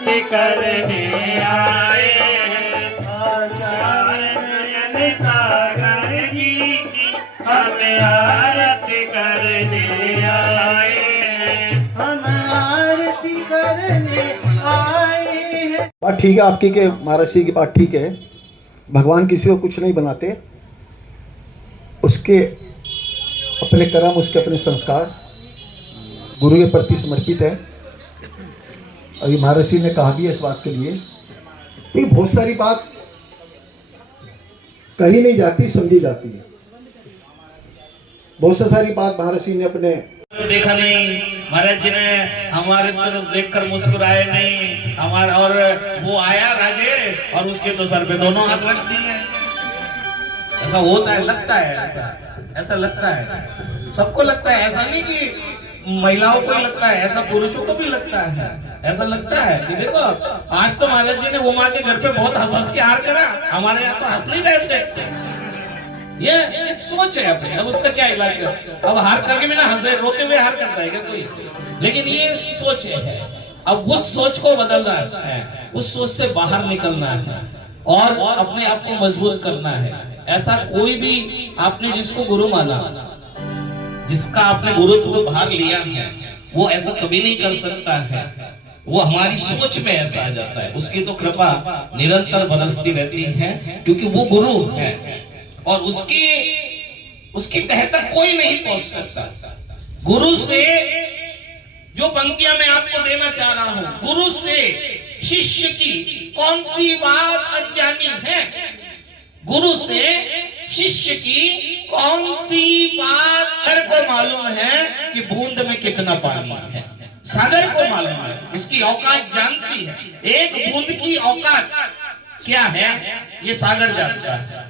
आरती करने आए आचार्य नयन सागर जी की हम आरती करने आए हम आरती करने आए हैं। बात ठीक है आपकी के महाराज जी की बात ठीक है। भगवान किसी को कुछ नहीं बनाते, उसके अपने कर्म उसके अपने संस्कार गुरु के प्रति समर्पित है। अभी महाराज जी ने कहा भी है इस बात के लिए कि बहुत सारी बात कही नहीं जाती, समझी जाती है। बहुत सारी बात महाराज जी ने अपने देखा नहीं, महाराज जी ने हमारे तरफ देखकर मुस्कुराए नहीं, हमारा और वो आया राजेश और उसके तो सर पे दोनों हाथ रख दिए। ऐसा होता है, लगता है, ऐसा लगता है, सबको लगता है। ऐसा नहीं कि महिलाओं को लगता है, ऐसा पुरुषों को भी लगता है। ऐसा लगता है कि देखो आज तो महाराज जी ने वो माँ के घर पे बहुत हंस के हार करा, हमारे यहाँ तो हंस नहीं रहते। ये एक सोच है अपनी, अब उसका क्या इलाज है? अब हार करके भी ना हंसे, रोते हुए हार करता है क्या कोई? लेकिन ये सोच है, अब उस सोच को बदलना है, उस सोच से बाहर निकलना है और अपने आप को मजबूत करना है। ऐसा कोई भी आपने जिसको गुरु माना, जिसका आपने गुरुत्व को भाग लिया है, वो ऐसा कभी नहीं कर सकता है। वो हमारी सोच में ऐसा आ जाता है। उसकी तो कृपा निरंतर बरसती रहती है क्योंकि वो गुरु है और उसकी तह तक कोई नहीं पहुंच सकता। गुरु से जो पंक्तियां मैं आपको देना चाह रहा हूं, गुरु से शिष्य की कौन सी बात अज्ञानी है? गुरु से शिष्य की कौन सी बात सागर को मालूम है कि बूंद में कितना पानी है। सागर को मालूम है, उसकी औकात जानती है। एक बूंद की औकात क्या है ये सागर जानता है।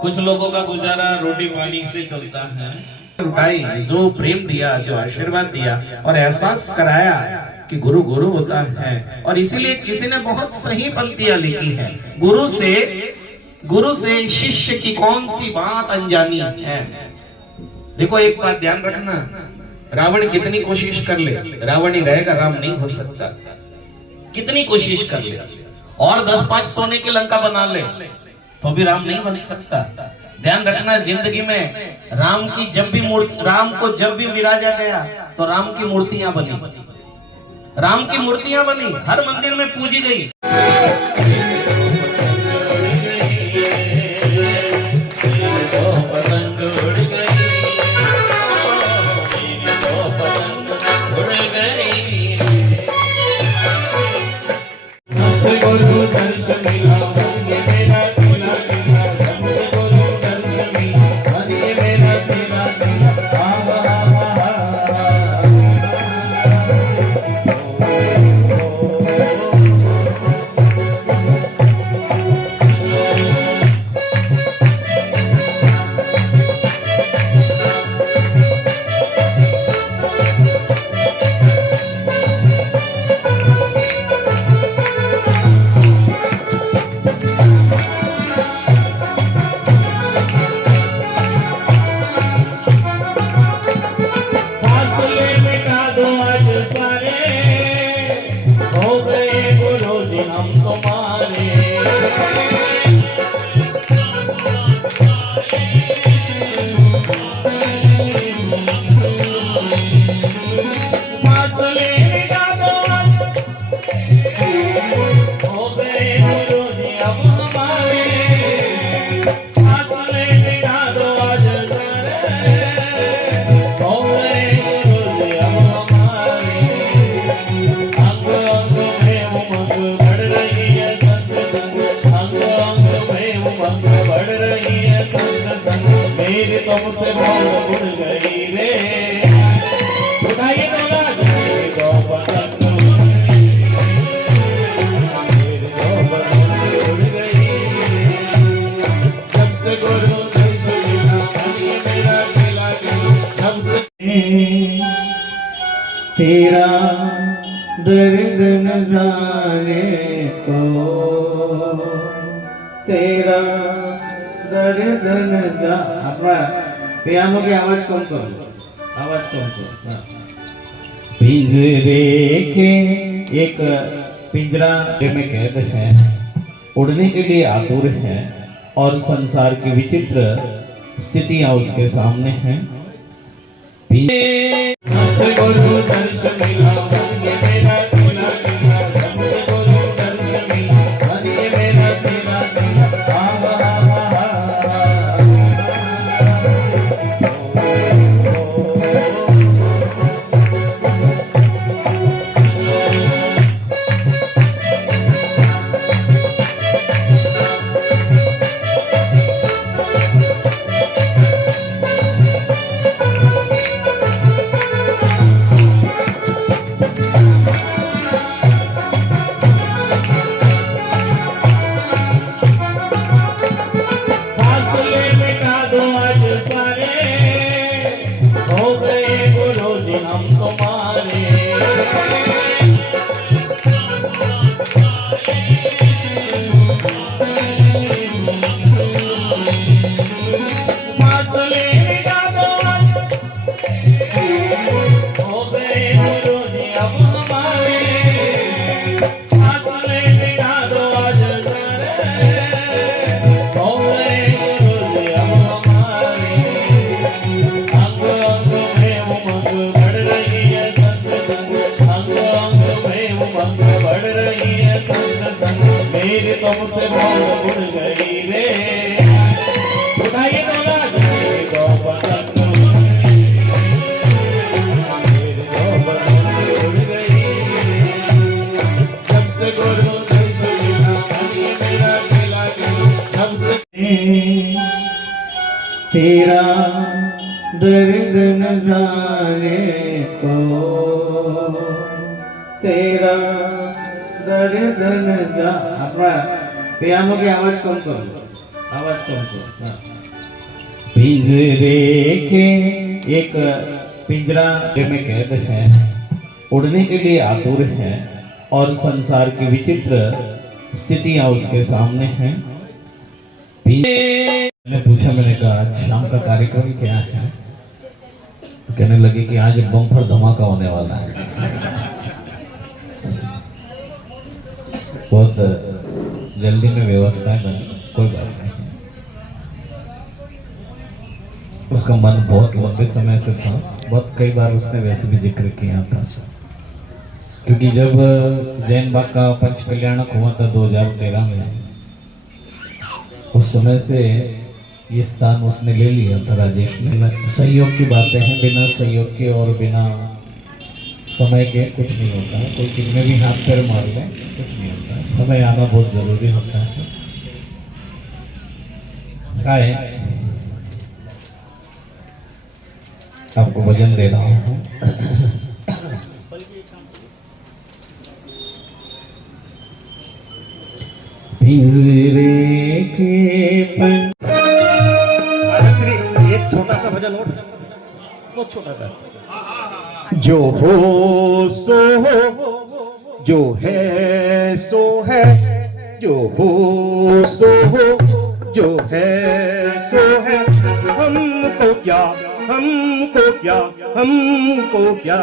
कुछ लोगों का गुजारा रोटी पानी से चलता है। उठाई, जो प्रेम दिया, जो आशीर्वाद दिया और एहसास कराया कि गुरु गुरु होता है। और इसीलिए किसी ने बहुत सही पंक्तियां लिखी है, गुरु से शिष्य की कौन सी बात अनजानी है। देखो एक बात ध्यान रखना, रावण कितनी कोशिश कर ले, रावण ही रहेगा, राम नहीं हो सकता। कितनी कोशिश कर ले और 10-5 सोने की लंका बना ले तो भी राम नहीं बन सकता। ध्यान रखना, जिंदगी में राम को जब भी विराजा गया तो राम की मूर्तियां बनी, राम की मूर्तियां बनी, हर मंदिर में पूजी गई। तुमसे बहुत उड़ गई रे, उठाइए तो पतंग उड़ गई। तेरा दर्द न जाने को, तेरा दर्द न जा। अपना पियानो की आवाज कम करो, आवाज कम करो। हाँ। पिंजरे के एक पिंजरा में कैद है, उड़ने के लिए आतुर है और संसार की विचित्र स्थितियां उसके सामने हैं। हमसे गुरु दर्शन मिला, ये मेरा तेरा तेरा, हमसे गुरु दर्शन मिला, ये मेरा तेरा तेरा, तुमसे बहुत उड़ गई रे, उठाइए तो पतंग मेरे दो पतंग उड़ गई, जब से गुरु दर्शन मिला, ये मेरा दिला सबसे तेरा दर्द न जाने को, तेरा दर्द न जा। अपना पियानो की आवाज कम करो, आवाज कम करो। हाँ। पिंजरे के एक पिंजरा में कैद है, उड़ने के लिए आतुर है और संसार की विचित्र स्थितियां उसके सामने हैं। मैंने पूछा, मैंने कहा आज शाम का कार्यक्रम क्या है? तो कहने लगे कि आज बम्पर धमाका होने वाला है। बहुत जल्दी में व्यवस्था है, कोई बात नहीं। उसका मन बहुत लंबे समय से था, बहुत कई बार उसने वैसे भी जिक्र किया था, क्योंकि जब जैन बाग का पंच कल्याणक हुआ था 2013 में, उस समय से ये स्थान उसने ले लिया था राजेश ने। सहयोग की बातें हैं, बिना सहयोग के और बिना समय के कुछ नहीं होता है। कोई कितने भी हाथ पैर मार ले कुछ नहीं होता है, समय आना बहुत जरूरी होता है। क्या है, आपको भजन दे रहा हूँ। पिंजरे के श्री एक छोटा सा भजन और, बहुत छोटा सा। जो हो सो हो, जो है सो है, जो हो सो हो, जो है सो है। हमको क्या, हमको क्या, हमको क्या।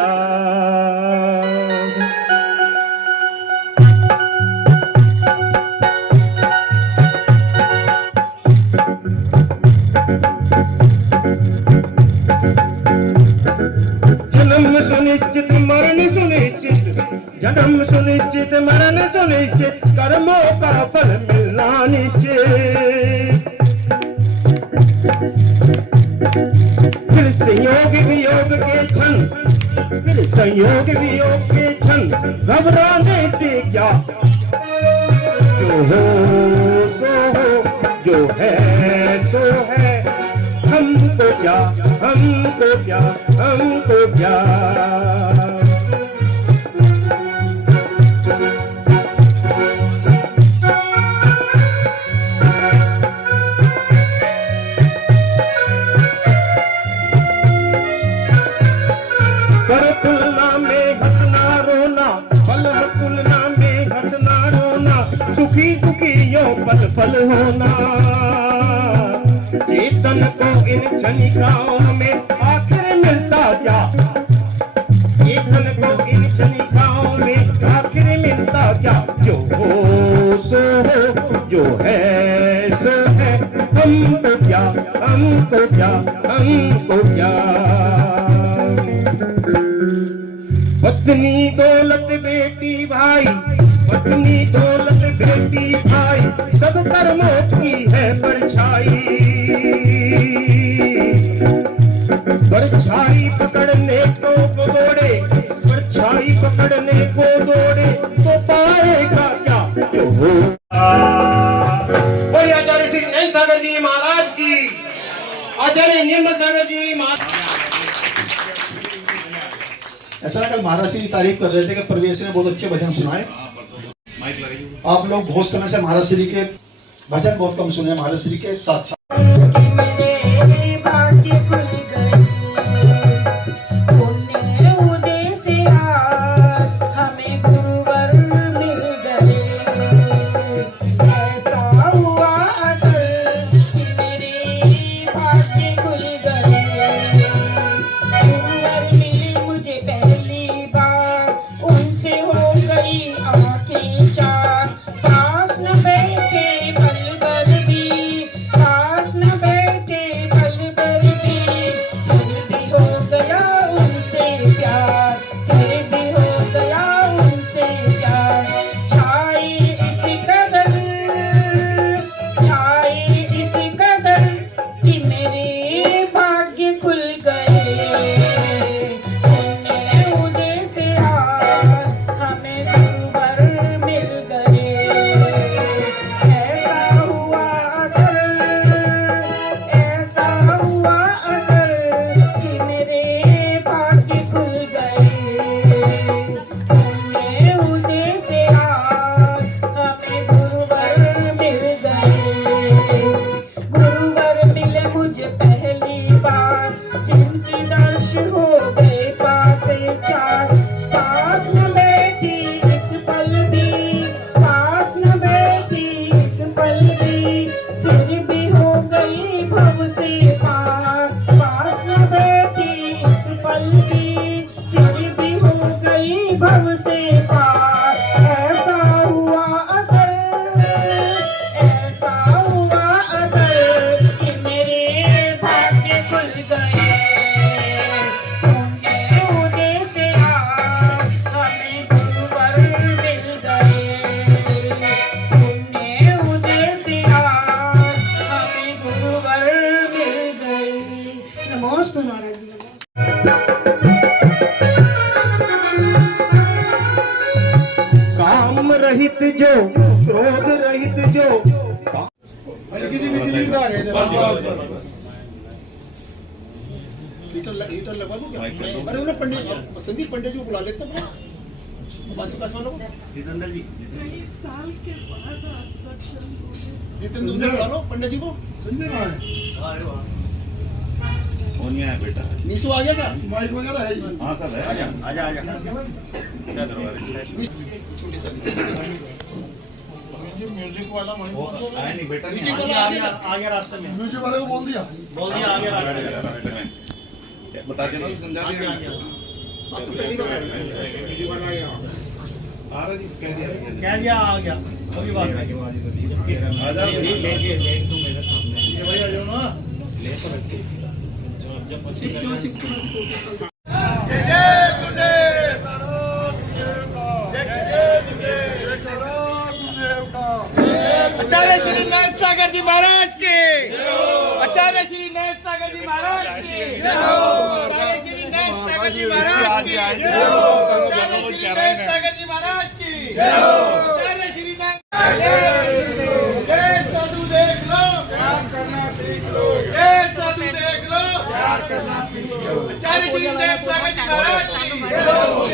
जन्म सुनिश्चित मरण सुनिश्चित, जन्म सुनिश्चित मरण सुनिश्चित, कर्मों का फल मिलना निश्चित। फिर संयोग वियोग के क्षण, फिर संयोग वियोग के क्षण, घबराने से क्या। जो हो सो हो, जो है सो है। हमको क्या, हमको क्या, हमको क्या। कर तुलना में होना। चेतन को इन क्षणिकाओं में आखिर मिलता क्या? चेतन को इन क्षणिकाओं में आखिर मिलता क्या? जो हो सो हो, जो है सो है, हमको क्या, हमको क्या, हमको क्या। पत्नी दौलत बेटी भाई, पत्नी दौलत बेटी भाई, सब कर्मों की है परछाई। परछाई पकड़ने को दौड़े, परछाई पकड़ने को दौड़े तो पाएगा क्या? जो हो। बोलिए आचार्य श्री नयन सागर जी महाराज की, आचार्य निर्मल सागर जी महाराज। ऐसा कल महाराज जी की तारीफ कर रहे थे कि प्रवेश ने बहुत अच्छे भजन सुनाए। आप लोग बहुत समय से महाराज श्री के भजन बहुत कम सुने, महाराज श्री के साथ काम रहित जो, क्रोध रहित जो। हीटर लगा दूं क्या? अरे उन्हें पंडित संदीप पंडित जी को बुला लेते हैं। बासी का वालों को जितेंद्र जी, साल के बाद जितेंद्र जी बुला लो पंडित जी को। संजय कहाँ है? अरे वाह, कौन है बेटा? निशु आ गया क्या? माइक वगैरह है? हाँ सब है, आजा आजा आजा। क्या दरबार छोटी सी म्यूजिक वाला आया नहीं बेटा, नहीं आ गया रास्ते में। म्यूजिक वाले को बोल दिया आ गया रास्ते में। बता देना, समझा दिया। अब तो पहली बार आ रहा जी, कह दिया आ गया। कोई बात नहीं, आ जाओ ले तू मेरे सामने। ये भाई आ जाओ ना, ले तो रखते जब सिक्का आचार्य श्री नयन सागर जी महाराज की, आचार्य श्री नयन सागर जी महाराज की, आचार्य श्री नयन सागर जी महाराज की, आचार्य श्री नयन सागर जी महाराज की, आचार्य श्री नयन। साधु देख लो, प्यार करना सीख लो। साधु देख लो, प्यार करना सीख लो। आचार्य श्री नयन सागर जी महाराज की,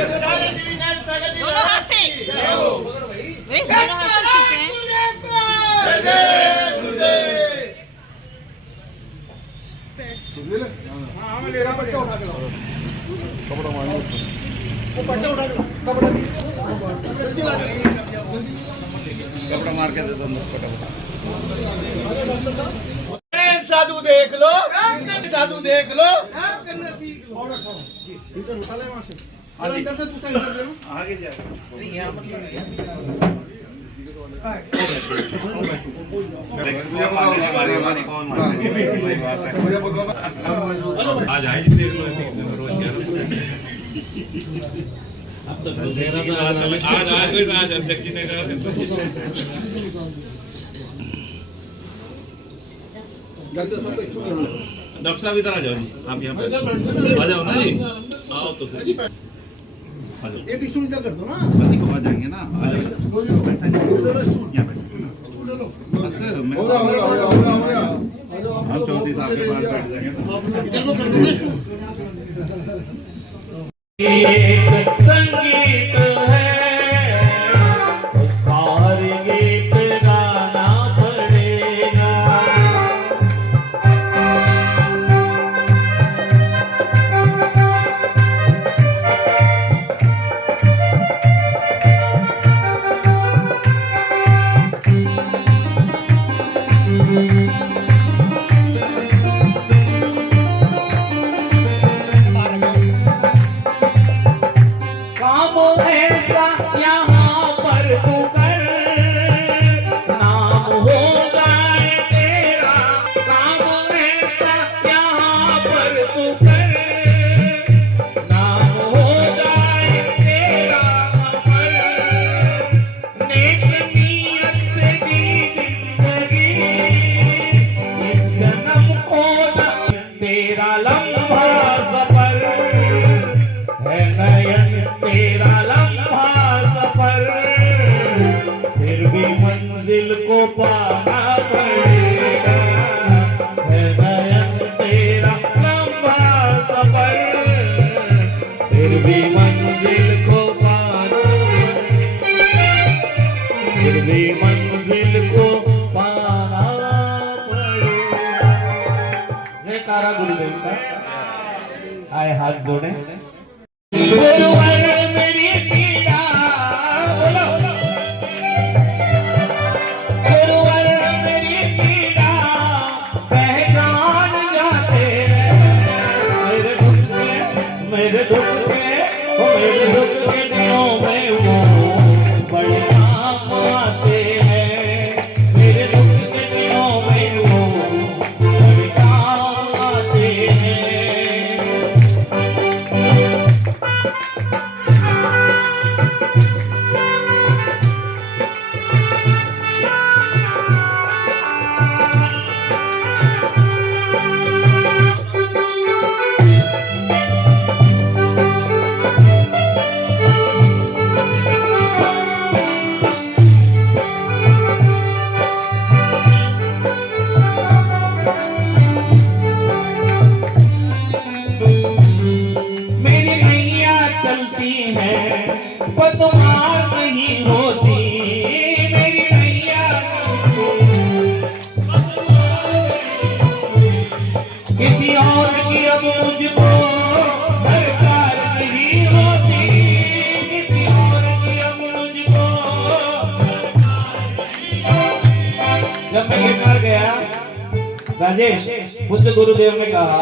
आचार्य श्री नयन सागर जी महाराज की। कपड़ा मार के दे दो। साधु देख लो, साधु देख लो। आज आई देख लो आज अध्यक्ष जी ने कहा डॉक्टर साहब इधर आ जाओ जी, आप यहाँ पे आ जाओ ना जी, आओ तो फिर आ जाओ। एक स्टूल इधर कर दो ना, बंदी को आ जाएंगे ना, आ जाओ यहाँ बैठो। हम चौधरी साहब के पास बैठ जाएंगे एक संगीत है उसका हर गीत गाना पड़ेगा। मंजिल को पाना पड़ेगा, है नयन तेरा लंबा सफर, फिर भी मंजिल को पाना, फिर भी मंजिल को पाना पड़ेगा। जयकारा गुरुदेव का। आए हाथ जोड़े। गुरुवर मेरी पीड़ा, बोलो मेरे दुख के दिनों में वो बड़े काम आते हैं, मेरे दुख के दिनों में वो बड़े काम आते हैं। पतवार नहीं होती मेरी नैया, किसी और की अब मुझको दरकार नहीं होती, किसी और की अब मुझको। जब मैं गिरनार गया राजेश, मुझसे गुरुदेव ने कहा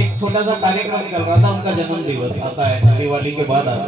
एक छोटा सा कार्यक्रम चल रहा था, उनका जन्म दिवस आता है दिवाली के बाद आता है।